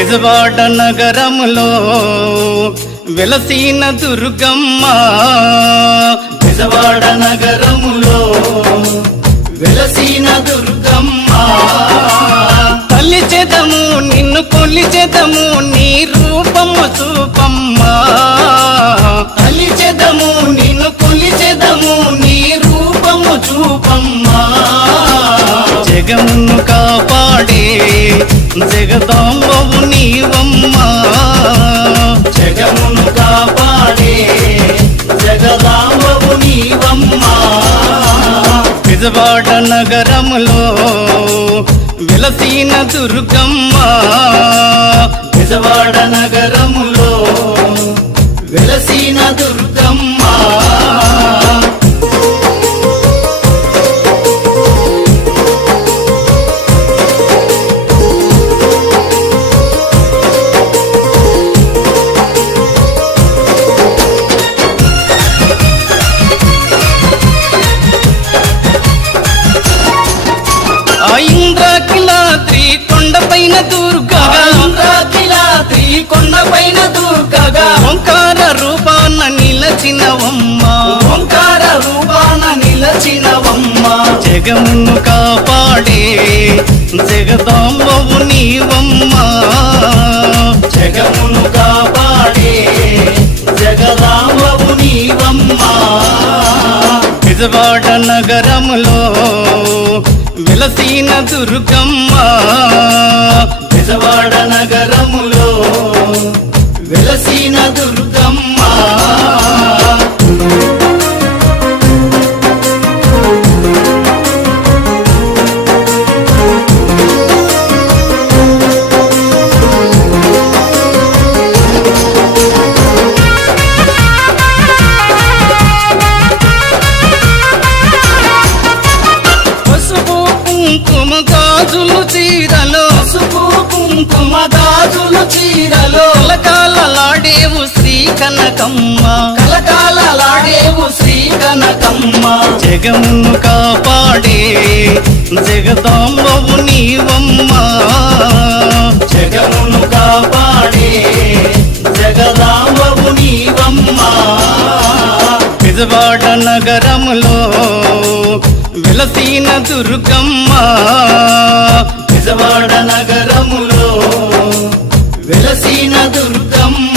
బెజవాడ నగరములో వెలసీన దుర్గమ్మ. బెజవాడ నగరములో వెలసీన దుర్గమ్మ. తల్లిచెదము నిన్ను కొలిచెదము నీ రూపము చూపమ్మ. తల్లిచెదము నిన్ను కొలిచెదము నీ రూపము చూపమ్మా. జగమును కాపు జగదాంబవు నీవమ్మా. జగమును కాపాడే జగదాంబవు నీవమ్మా. విజవాడ నగరములో విలసీన దుర్గమ్మ. విజవాడ నగరములో జగమును కాపాడే జగదాంబవు నీవమ్మా. జగమును కాపాడే జగదాంబవు నీవమ్మా. విజవాడ నగరములో విలసీన దుర్గమ్మ. విజవాడ నగరములో వెలసిన దుర్గ కనకమ్మ కలకాలలాడేవు శ్రీ కనకమ్మ జగమును కాపాడే జగదాంబవు నీవమ్మ. జగమును కాపాడే జగదాంబవు నీవమ్మ. విజవాడ నగరములో విలసీన దుర్గమ్మ. విజవాడ నగరములో వెలసిన దుర్గమ్మ.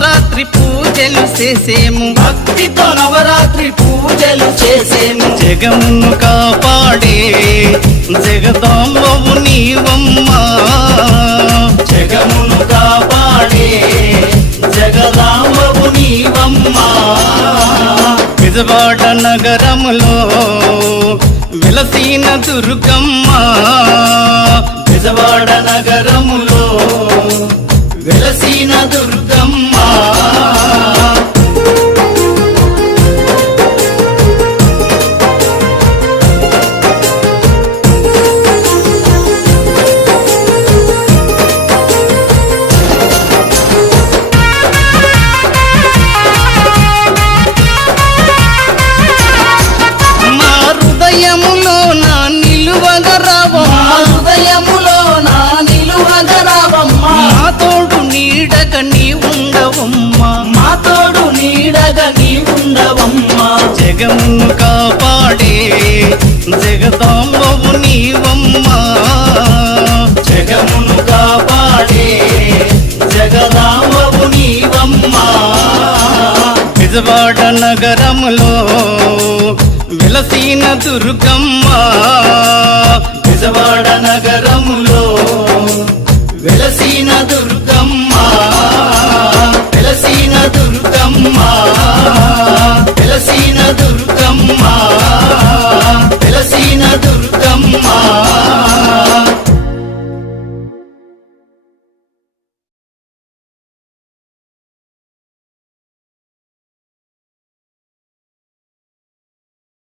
నవరాత్రి పూజలు చేసేము. భక్తితో నవరాత్రి పూజలు చేసేము. జగమును కాపాడే జగదాంబవు నీవమ్మ. జగమును కాపాడే జగదాంబవు నీవమ్మ. విజవాడ నగరములో విలసీన దుర్గమ్మ. విజవాడ నగరములో వెలసిన దుర్గమ్మ. విజవాడ నగరములో విలసీన దుర్గమ్మ విజవాడ నగరములో